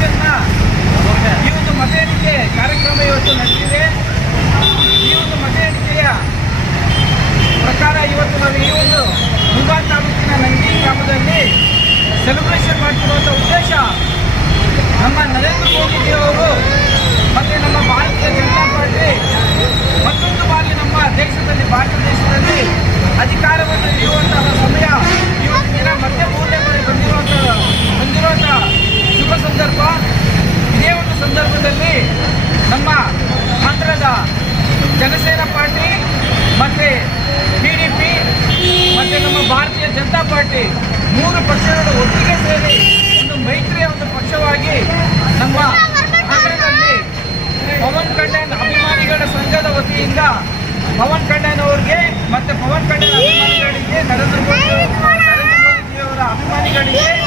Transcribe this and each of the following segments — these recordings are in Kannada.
ಫಂಕ್ಷನ್ನ ಈ ಒಂದು ಮತ ಎಣಿಕೆ ಕಾರ್ಯಕ್ರಮ ಇವತ್ತು ನಡೆದಿದೆ. ಈ ಒಂದು ಮತ ಎಣಿಕೆಯ ಪ್ರಕಾರ ಇವತ್ತು ನಾವು ಈ ಒಂದು ಮುಂಗಾರು ತಾಲೂಕಿನ ನಂಗಿ ಗ್ರಾಮದಲ್ಲಿ ಸೆಲೆಬ್ರೇಷನ್ ಮಾಡ್ತಿರುವಂಥ ಉದ್ದೇಶ ನಮ್ಮ ನರೇಂದ್ರ ಮೋದಿ ಮೋದಿಜಿಯವರು ಮತ್ತು ನಮ್ಮ ಭಾರತೀಯ ಜನತಾ ಸಂದರ್ಭದಲ್ಲಿ ನಮ್ಮ ಆಂಧ್ರದ ಜನಸೇನಾ ಪಾರ್ಟಿ ಮತ್ತೆ ಟಿ ಡಿ ಪಿ ಮತ್ತೆ ನಮ್ಮ ಭಾರತೀಯ ಜನತಾ ಪಾರ್ಟಿ ಮೂರು ಪಕ್ಷಗಳು ಒಟ್ಟಿಗೆ ಸೇರಿ ಒಂದು ಮೈತ್ರಿಯ ಒಂದು ಪಕ್ಷವಾಗಿ ನಮ್ಮ ಆಂಧ್ರದಲ್ಲಿ ಪವನ್ ಕಲ್ಯಾಣ್ ಅಭಿಮಾನಿಗಳ ಸಂಘದ ವತಿಯಿಂದ ಪವನ್ ಕಲ್ಯಾಣ್ ಅವರಿಗೆ ಮತ್ತೆ ಪವನ್ ಕಲ್ಯಾಣ್ ಅಭಿಮಾನಿಗಳಿಗೆ ನರೇಂದ್ರ ಮೋದಿ ಅವರ ಅಭಿಮಾನಿಗಳಿಗೆ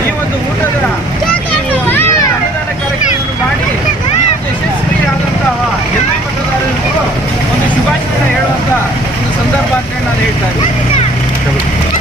ಈ ಒಂದು ಊಟದ ಅನುದಾನ ಕಾರ್ಯಕ್ರಮವನ್ನು ಮಾಡಿ ಯಶಸ್ವಿಯಾದಂತಹ ಎಲ್ಲ ಮತದಾರರಿಗೂ ಒಂದು ಶುಭಾಶಯ ಹೇಳುವಂತ ಒಂದು ಸಂದರ್ಭ ಅಂತ ನಾನು ಹೇಳ್ತಾ ಇದ್ದೀನಿ.